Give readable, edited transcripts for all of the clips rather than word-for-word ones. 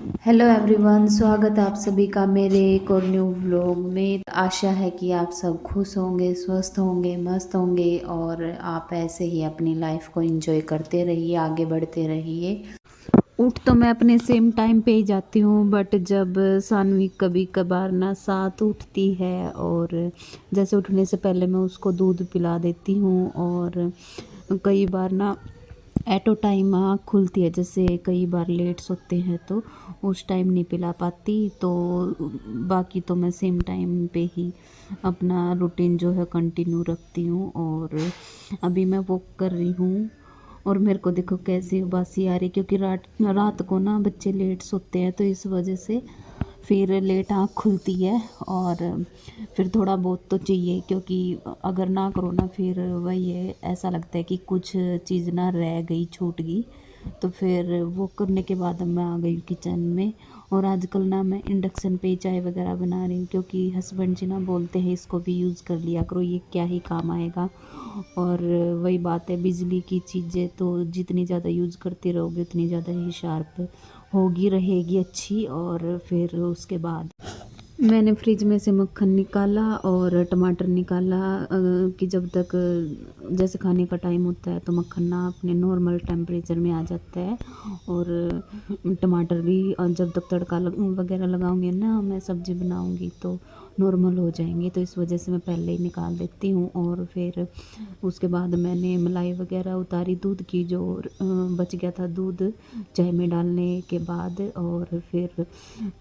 Hello everyone, स्वागत है आप सभी का मेरे एक और न्यू व्लॉग में। आशा है कि आप सब खुश होंगे, स्वस्थ होंगे, मस्त होंगे और आप ऐसे ही अपनी लाइफ को एंजॉय करते रहिए, आगे बढ़ते रहिए। उठ तो मैं अपने सेम टाइम पे ही जाती हूँ, बट जब सानवी कभी कभार ना साथ उठती है और जैसे उठने से पहले मैं उसको दूध पिला देती हूँ। और कई बार ना एटो टाइम आँख खुलती है, जैसे कई बार लेट सोते हैं तो उस टाइम नहीं पिला पाती। तो बाकी तो मैं सेम टाइम पे ही अपना रूटीन जो है कंटिन्यू रखती हूँ। और अभी मैं वॉक कर रही हूँ और मेरे को देखो कैसी उबासी आ रही, क्योंकि रात रात को ना बच्चे लेट सोते हैं तो इस वजह से फिर लेट आँख खुलती है। और फिर थोड़ा बहुत तो चाहिए, क्योंकि अगर ना करो ना फिर वही है, ऐसा लगता है कि कुछ चीज़ ना रह गई, छूट गई। तो फिर वो करने के बाद मैं आ गई किचन में। और आजकल ना मैं इंडक्शन पे ही चाय वगैरह बना रही हूँ, क्योंकि हस्बैंड जी ना बोलते हैं इसको भी यूज़ कर लिया करो, ये क्या ही काम आएगा। और वही बात है, बिजली की चीज़ें तो जितनी ज़्यादा यूज़ करते रहोगे उतनी ज़्यादा ही शार्प होगी, रहेगी अच्छी। और फिर उसके बाद मैंने फ्रिज में से मक्खन निकाला और टमाटर निकाला कि जब तक जैसे खाने का टाइम होता है तो मक्खन ना अपने नॉर्मल टेम्परेचर में आ जाता है। और टमाटर भी जब तक तड़का वगैरह लगाऊंगी ना, मैं सब्ज़ी बनाऊंगी तो नॉर्मल हो जाएंगे। तो इस वजह से मैं पहले ही निकाल देती हूँ। और फिर उसके बाद मैंने मलाई वगैरह उतारी दूध की, जो बच गया था दूध चाय में डालने के बाद। और फिर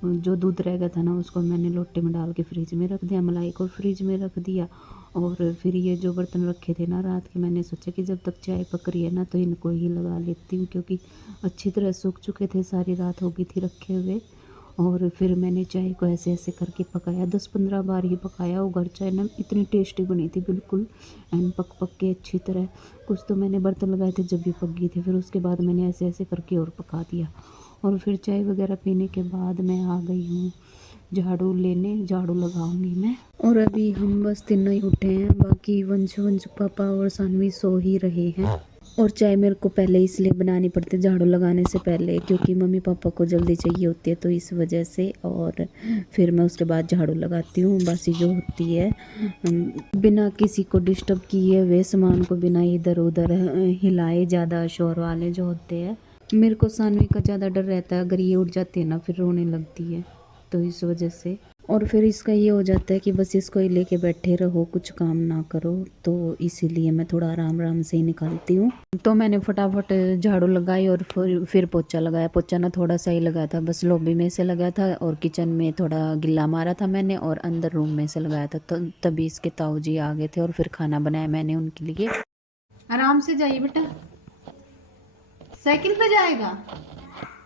जो दूध रह गया था ना उसको मैंने लोटे में डाल के फ्रिज में रख दिया, मलाई को फ्रिज में रख दिया। और फिर ये जो बर्तन रखे थे ना रात के, मैंने सोचा कि जब तक चाय पक रही है ना तो इनको ही लगा लेती हूँ, क्योंकि अच्छी तरह सूख चुके थे, सारी रात हो गई थी रखे हुए। और फिर मैंने चाय को ऐसे ऐसे करके पकाया, 10-15 बार ही पकाया। वो घर चाय ना इतनी टेस्टी बनी थी, बिल्कुल एंड पक पक के अच्छी तरह। कुछ तो मैंने बर्तन लगाए थे जब भी पक गई थी, फिर उसके बाद मैंने ऐसे ऐसे करके और पका दिया। और फिर चाय वगैरह पीने के बाद मैं आ गई हूँ झाड़ू लेने, झाड़ू लगाऊंगी मैं। और अभी हम बस तीनों ही उठे हैं, बाकी वंश वंश पापा और सानवी सो ही रहे हैं। और चाय मेरे को पहले इसलिए बनानी पड़ती है झाड़ू लगाने से पहले, क्योंकि मम्मी पापा को जल्दी चाहिए होती है तो इस वजह से। और फिर मैं उसके बाद झाड़ू लगाती हूँ, बासी जो होती है बिना किसी को डिस्टर्ब किए हुए, सामान को बिना इधर उधर हिलाए, ज़्यादा शोर वाले जो होते हैं। मेरे को सानवी का ज़्यादा डर रहता है, अगर ये उठ जाती है ना फिर रोने लगती है, तो इस वजह से। और फिर इसका ये हो जाता है कि बस इसको ही लेके बैठे रहो, कुछ काम ना करो, तो इसीलिए मैं थोड़ा आराम आराम से ही निकालती हूँ। तो मैंने फटाफट झाड़ू लगाई और फिर पोछा लगाया। पोछा ना थोड़ा सा ही लगाया था, बस लॉबी में से लगाया था और किचन में थोड़ा गिल्ला मारा था मैंने, और अंदर रूम में से लगाया था। तो तभी इसके ताऊ जी आ गए थे और फिर खाना बनाया मैंने उनके लिए। आराम से जाइए बेटा, साइकिल पे जाएगा,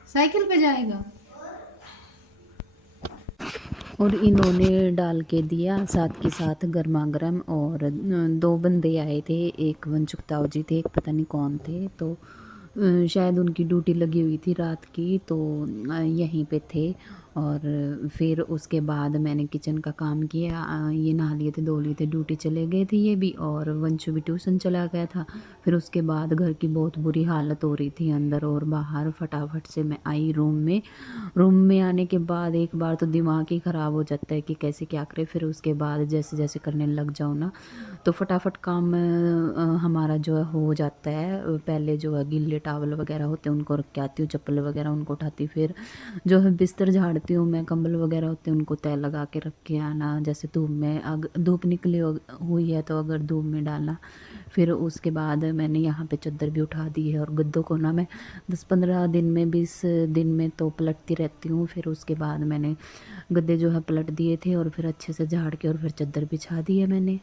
साइकिल पे जाएगा। और इन्होंने डाल के दिया साथ के साथ गर्मा गर्म। और दो बंदे आए थे, एक वंशुक ताऊ जी थे, एक पता नहीं कौन थे। तो शायद उनकी ड्यूटी लगी हुई थी रात की, तो यहीं पे थे। और फिर उसके बाद मैंने किचन का काम किया। ये नहा लिए थे, धो लिए थे, ड्यूटी चले गए थे ये भी, और वंशु भी ट्यूशन चला गया था। फिर उसके बाद घर की बहुत बुरी हालत हो रही थी अंदर और बाहर। फटाफट से मैं आई रूम में। रूम में आने के बाद एक बार तो दिमाग ही ख़राब हो जाता है कि कैसे क्या करें। फिर उसके बाद जैसे जैसे करने लग जाओ ना तो फटाफट काम हमारा जो है हो जाता है। पहले जो है गीले टावल वगैरह होते हैं उनको रख के आती हूँ, चप्पल वगैरह उनको उठाती, फिर जो है बिस्तर झाड़ती हूँ मैं, कंबल वगैरह होते हैं उनको तय लगा के रख के आना। जैसे धूप में अगर धूप निकली हुई है तो अगर धूप में डालना। फिर उसके बाद मैंने यहाँ पे चादर भी उठा दी है। और गद्दों को ना मैं 10-15 दिन में, 20 दिन में तो पलटती रहती हूँ। फिर उसके बाद मैंने गद्दे जो है पलट दिए थे और फिर अच्छे से झाड़ के और फिर चादर बिछा दी है मैंने।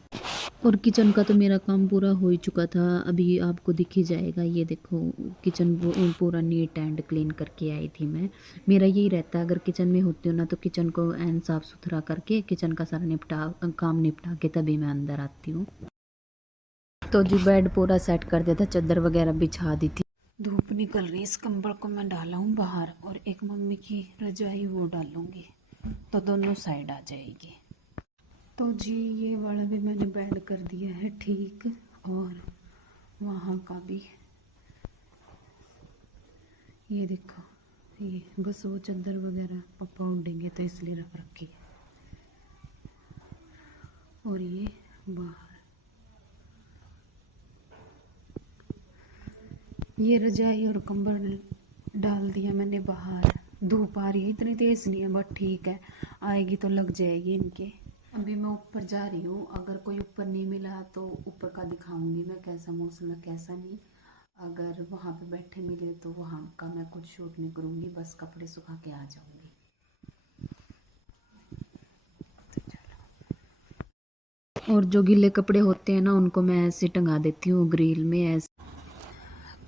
और किचन का तो मेरा काम पूरा हो ही चुका था, अभी आपको दिख ही जाएगा। ये देखो किचन पूरा नीट एंड क्लीन करके आई थी मैं। मेरा यही रहता है, अगर किचन में होती हूँ ना तो किचन को एन साफ़ सुथरा करके किचन का सारा काम निपटा के तभी मैं अंदर आती हूँ। तो जी बेड पूरा सेट कर दिया था, चादर वगैरह बिछा दी थी। धूप निकल रही, इस कंबल को मैं डाला हूँ बाहर और एक मम्मी की रजाई वो डालूंगी, तो दोनों साइड आ जाएगी। तो जी ये वाला भी मैंने बेड कर दिया है ठीक, और वहाँ का भी ये देखो, ये बस वो चादर वगैरह पापा उड़ेंगे तो इसलिए रख रखी है। और ये बाहर ये रजाई और कंबल डाल दिया मैंने बाहर। धूप आ रही है, इतनी तेज नहीं है बट ठीक है, आएगी तो लग जाएगी इनके। अभी मैं ऊपर जा रही हूँ, अगर कोई ऊपर नहीं मिला तो ऊपर का दिखाऊंगी मैं, कैसा मौसम है कैसा नहीं। अगर वहाँ पे बैठे मिले तो वहाँ का मैं कुछ शूट नहीं करूँगी, बस कपड़े सुखा के आ जाऊँगी। और जो गीले कपड़े होते हैं ना उनको मैं ऐसे टंगा देती हूँ ग्रिल में। ऐसे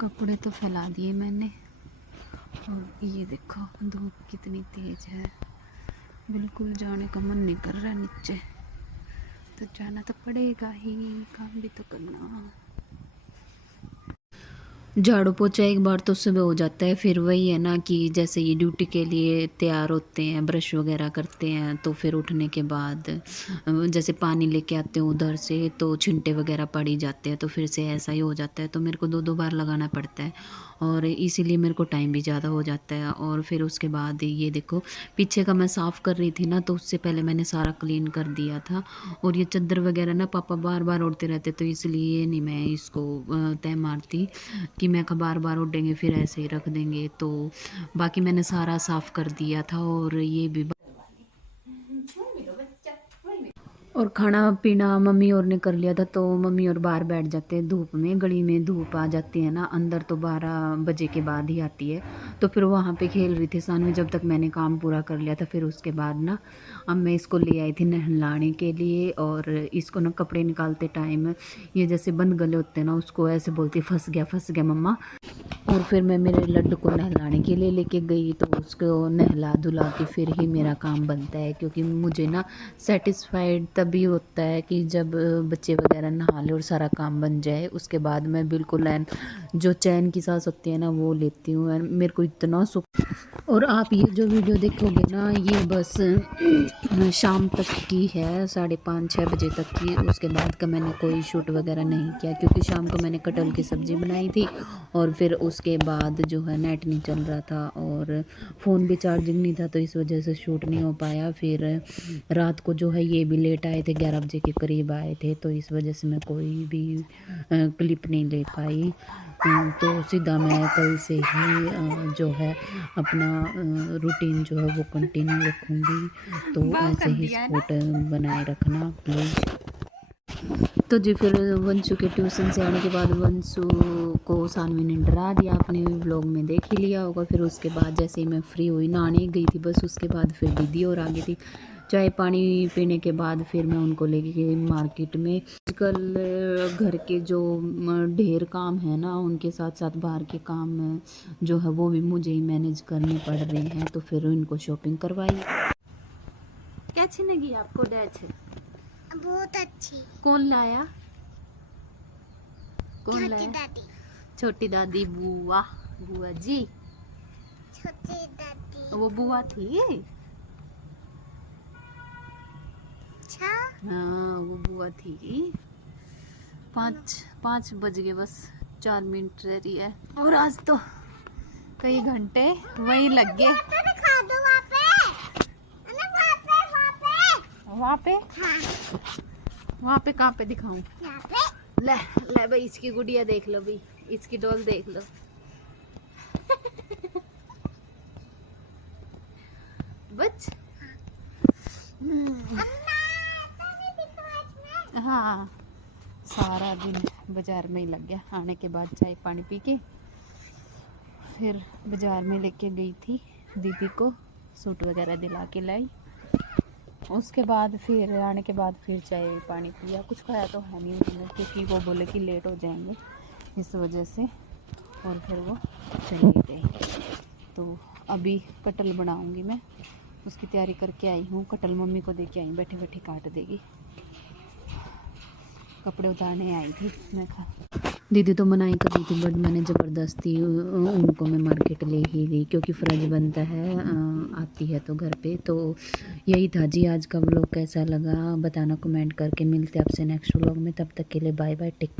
कपड़े तो फैला दिए मैंने। और ये देखो धूप कितनी तेज है, बिल्कुल जाने का मन नहीं कर रहा नीचे, तो जाना तो पड़ेगा ही, काम भी तो करना। झाड़ू पोछा एक बार तो सुबह हो जाता है, फिर वही है ना कि जैसे ये ड्यूटी के लिए तैयार होते हैं, ब्रश वगैरह करते हैं, तो फिर उठने के बाद जैसे पानी लेके आते हैं उधर से तो छिंटे वगैरह पड़ ही जाते हैं, तो फिर से ऐसा ही हो जाता है। तो मेरे को 2-2 बार लगाना पड़ता है और इसीलिए मेरे को टाइम भी ज़्यादा हो जाता है। और फिर उसके बाद ये देखो पीछे का मैं साफ़ कर रही थी ना, तो उससे पहले मैंने सारा क्लीन कर दिया था। और ये चादर वगैरह ना पापा बार बार उड़ते रहते, तो इसलिए नहीं मैं इसको तय मारती कि मैं बार बार उड़ेंगे फिर ऐसे ही रख देंगे। तो बाकी मैंने सारा साफ़ कर दिया था। और ये भी और खाना पीना मम्मी और ने कर लिया था, तो मम्मी और बाहर बैठ जाते हैं धूप में। गली में धूप आ जाती है ना, अंदर तो 12 बजे के बाद ही आती है। तो फिर वहाँ पे खेल रही थी सानवी, जब तक मैंने काम पूरा कर लिया था। फिर उसके बाद ना अब मैं इसको ले आई थी नहलाने के लिए। और इसको ना कपड़े निकालते टाइम ये जैसे बंद गले होते हैं ना, उसको ऐसे बोलती फंस गया मम्मा। और फिर मैं मेरे लड्डू को नहलाने के लिए लेके गई, तो उसको नहला धुला के फिर ही मेरा काम बनता है। क्योंकि मुझे ना सेटिस्फाइड तभी होता है कि जब बच्चे वगैरह नहा ले और सारा काम बन जाए, उसके बाद मैं बिल्कुल जो चैन की सांस होती है ना वो लेती हूँ। मेरे को इतना सुख। और आप ये जो वीडियो देखोगे ना, ये बस शाम तक की है, 5:30-6 बजे तक की। उसके बाद का मैंने कोई शूट वगैरह नहीं किया, क्योंकि शाम को मैंने कटहल की सब्ज़ी बनाई थी। और फिर उसके बाद जो है नेट नहीं चल रहा था और फ़ोन भी चार्जिंग नहीं था, तो इस वजह से शूट नहीं हो पाया। फिर रात को जो है ये भी लेट आए थे, 11 बजे के करीब आए थे, तो इस वजह से मैं कोई भी क्लिप नहीं ले पाई। तो सीधा मैं कल से ही जो है अपना रूटीन जो है वो कंटिन्यू रखूँगी। तो ऐसे ही सपोर्ट बनाए रखना प्लीज़। तो जी फिर वंशु के ट्यूशन से आने के बाद वंशु को सानवी ने डरा दिया, आपने व्लॉग में देख ही लिया होगा। फिर उसके बाद जैसे ही मैं फ्री हुई, नहाने गई थी बस, उसके बाद फिर दीदी और आ गई थी। चाय पानी पीने के बाद फिर मैं उनको लेके गई मार्केट में। आजकल घर के जो ढेर काम है ना, उनके साथ साथ बाहर के काम जो है वो भी मुझे ही मैनेज करने पड़ रहे हैं। तो फिर उनको शॉपिंग करवाई। क्या अच्छी लगी आपको डैच? बहुत अच्छी। कौन लाया? कौन छोटी लाया? दादी। छोटी दादी, बुआ बुआ जी। छोटी दादी। वो बुआ थी। अच्छा। हाँ वो बुआ थी। 5 बज गए, बस 4 मिनट रह रही है। और आज तो कई घंटे वहीं लग गए। दिखा दो वहाँ पे। वहाँ पे हाँ। वहाँ पे कहाँ पे दिखाऊं? यहाँ पे। ले ले भाई, इसकी गुड़िया देख लो भाई, इसकी डॉल देख लो। बच हाँ, सारा दिन बाजार में ही लग गया। आने के बाद चाय पानी पी के फिर बाजार में लेके गई थी दीदी को, सूट वगैरह दिला के लाई। उसके बाद फिर आने के बाद फिर चाय पानी पिया, कुछ खाया तो है नहीं उन्होंने, क्योंकि वो बोले कि लेट हो जाएंगे इस वजह से। और फिर वो चले गए। तो अभी कटहल बनाऊंगी मैं, उसकी तैयारी करके आई हूँ। कटहल मम्मी को दे के आई, बैठे बैठे काट देगी। कपड़े उतारने आई थी मैं दीदी तो मनाही कर रही थी, बट मैंने ज़बरदस्ती उनको मैं मार्केट ले ही गई, क्योंकि फ़र्ज बनता है आती है तो घर पे। तो यही था जी आज का व्लॉग। कैसा लगा बताना कमेंट करके। मिलते आपसे नेक्स्ट व्लॉग में, तब तक के लिए बाय बाय, टेक।